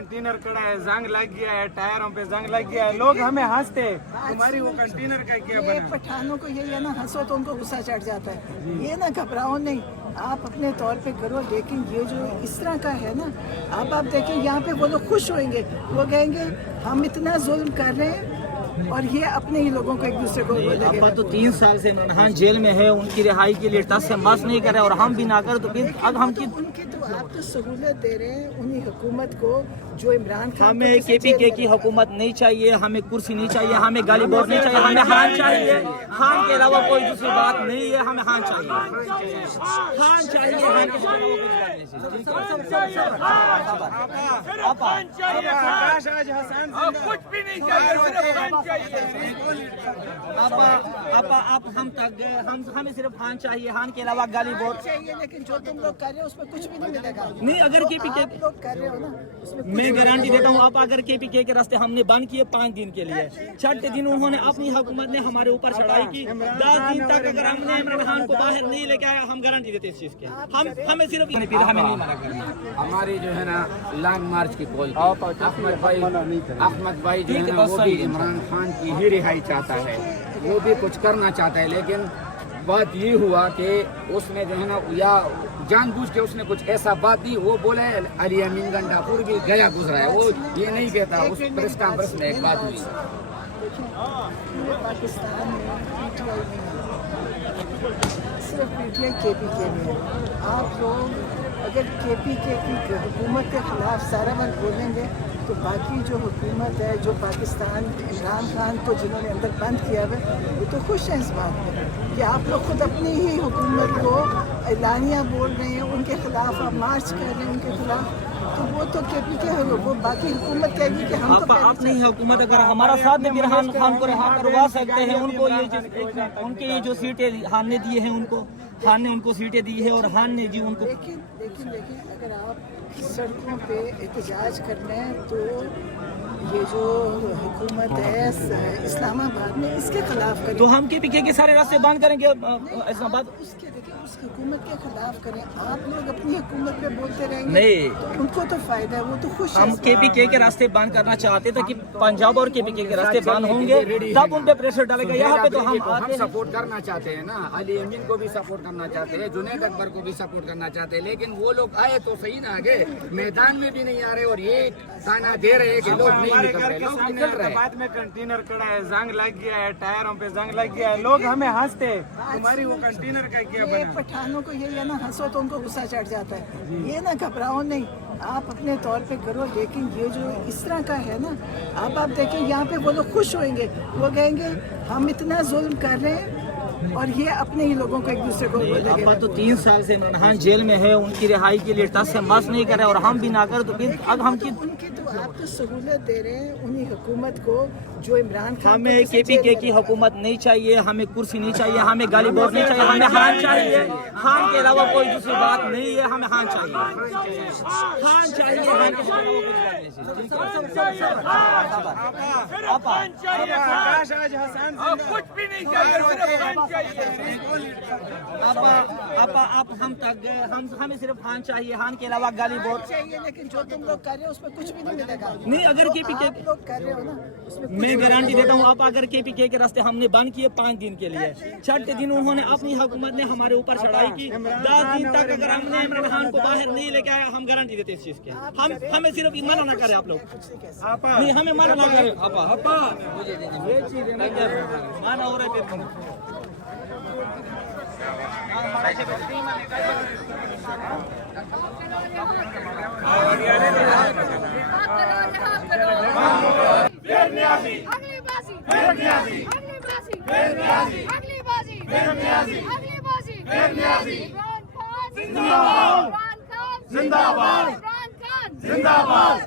Container खड़ा है, जंग लग गया है, टायरों पे जंग लग गया है, लोग हमें हंसते हैं, तुम्हारी वो कंटेनर का क्या ये बना। पठानों को यही है ना, हंसो तो उनको गुस्सा चढ़ जाता है। ये ना घबराओ नहीं, आप अपने तौर पे करो, लेकिन ये जो इस तरह का है ना, अब आप देखें यहाँ पे वो लोग खुश होंगे, वो कहेंगे हम इतना जुल्म कर रहे हैं और ये अपने ही लोगों को एक दूसरे को आपा तो 3 साल से इमरान खान जेल में है, उनकी रिहाई के लिए टस से मस नहीं कर रहे और हम भी ना कर तो फिर अब हम की उनकी तो आप तो सहूलत दे रहे हैं उन्हीं हुकूमत को जो इमरान खान हमें KPK की हुकूमत नहीं चाहिए, हमें कुर्सी नहीं चाहिए, हमें गाली बोझ नहीं चाहिए, हमें खान चाहिए। खान के अलावा कोई दूसरी बात नहीं है, हमें खान चाहिए, खान चाहिए, खान के अलावा कुछ भी नहीं चाहिए, सिर्फ खान चाहिए। आप हम तक गए, हमें सिर्फ खान चाहिए, खान के अलावा गाली बोझ चाहिए, लेकिन जो तुम लोग कर रहे हो उसमें कुछ भी नहीं मिलेगा। नहीं। अगर जो KPK आप लोग कर रहे हो ना उसमें मैं गारंटी देता हूँ, आप अगर KPK के रास्ते हमने बंद किए 5 दिन के लिए, 6 दिन उन्होंने अपनी हुकूमत ने हमारे ऊपर चढ़ाई की, 10 दिन तक अगर हमने इमरान खान को बाहर नहीं लेके आया, हम गारंटी देते इस चीज के, हमें सिर्फ हमें नहीं मना करना। हमारी जो है ना लॉन्ग मार्च की कॉल अहमद भाई जो है ना वो भी इमरान खान की ही रिहाई चाहता है, वो भी कुछ करना चाहता है, लेकिन बात ये हुआ कि उसने जो है ना या जानबूझ के उसने कुछ ऐसा बात दी, वो बोले अली अमीन गंडापुर भी गया गुजरा है, वो ये नहीं कहता। उस प्रेस कॉन्फ्रेंस में एक बात हुई, पूरे पाकिस्तान में PTI नहीं, सिर्फ PTI KPK में है। आप लोग अगर KPK की हुकूमत के खिलाफ सारा वक्त बोलेंगे तो बाकी जो हुकूमत है, जो पाकिस्तान इमरान खान को जिन्होंने अंदर बंद किया है, वो तो खुश हैं इस बात में कि आप लोग खुद अपनी ही हुकूमत को एलानिया बोल रहे हैं, उनके खिलाफ आप मार्च कर रहे हैं उनके खिलाफ, तो वो तो KPK है, वो बाकी हुकूमत कहेगी कि हम तो अपनी हुकूमत अगर हमारा साथ में इमरान खान को रिहा करवा सकते हैं, उनको ये उनके ये जो सीटें खान ने दी है, उनको खान ने उनको सीटें दी है और खान ने जी उनको। लेकिन अगर आप सड़कों पे एहतजाज करना है तो ये जो हुकूमत है इस्लामाबाद में, इसके खिलाफ करें। तो हम KPK के सारे रास्ते बंद करेंगे इस्लामाबाद। उसके देखिए उस हुकूमत के खिलाफ करें, आप लोग अपनी हुकूमत पे बोलते रहेंगे नहीं, तो उनको तो फायदा है, वो तो खुश है। हम KPK के रास्ते बंद करना चाहते थे कि पंजाब और KPK के रास्ते बंद होंगे तब उन पे प्रेशर डालेगा। यहाँ पे तो हम सपोर्ट करना चाहते हैं ना, अली अमीन को भी सपोर्ट करना चाहते हैं, जुनैद अकबर को भी सपोर्ट करना चाहते हैं, लेकिन वो लोग आए तो सही ना, आगे मैदान में भी नहीं आ रहे और ये ताना दे रहे हैं कि लोग नहीं निकल रहे, लोग निकल रहे। बाद में कंटेनर खड़ा है, जंग लग गया है, टायरों पे जंग लग गया है, लोग हमें हंसते हैं, तुम्हारी वो कंटेनर का क्या ये बना। पठानों को यही है ना, हंसो तो उनको गुस्सा चढ़ जाता है। ये ना घबराओ नहीं, आप अपने तौर पे करो, लेकिन ये जो इस तरह का है ना, अब आप देखें यहाँ पे वो लोग खुश होंगे, वो कहेंगे हम इतना जुल्म कर रहे हैं और ये अपने ही लोगों को एक दूसरे को आपा तो 3 साल से इमरान खान जेल में है, उनकी रिहाई के लिए टस से मस नहीं कर रहे और हम भी ना कर तो फिर अब हम की उनकी तो आप तो सहूलत दे रहे हैं उन्हीं हुकूमत को जो इमरान खान हमें KPK की हुकूमत नहीं चाहिए, हमें कुर्सी नहीं चाहिए, हमें गाली बोझ नहीं चाहिए, हमें खान चाहिए, खान के अलावा कोई दूसरी बात नहीं है, हमें खान चाहिए, खान चाहिए, खान के कुछ भी नहीं चाहिए, सिर्फ खान चाहिए। आप हम तक गए, हमें सिर्फ खान चाहिए, खान के अलावा गाली बोझ चाहिए, लेकिन जो तुम लोग कर रहे हो उसमें कुछ भी नहीं मिलेगा। नहीं। अगर जो KPK आप लोग कर रहे हो ना उसमें मैं गारंटी देता हूँ, आप अगर KPK के रास्ते हमने बंद किए 5 दिन के लिए, 6 दिन उन्होंने अपनी हुकूमत ने हमारे ऊपर चढ़ाई की, 10 दिन तक अगर हमने इमरान खान को बाहर नहीं लेके आया, हम गारंटी देते इस चीज के, हमें सिर्फ मना ना करें आप लोग, नहीं हमें मना ना करें। ये चीज है ना, माना हो रहा है अगली बाजी जिंदाबाद जिंदाबाद जिंदाबाद।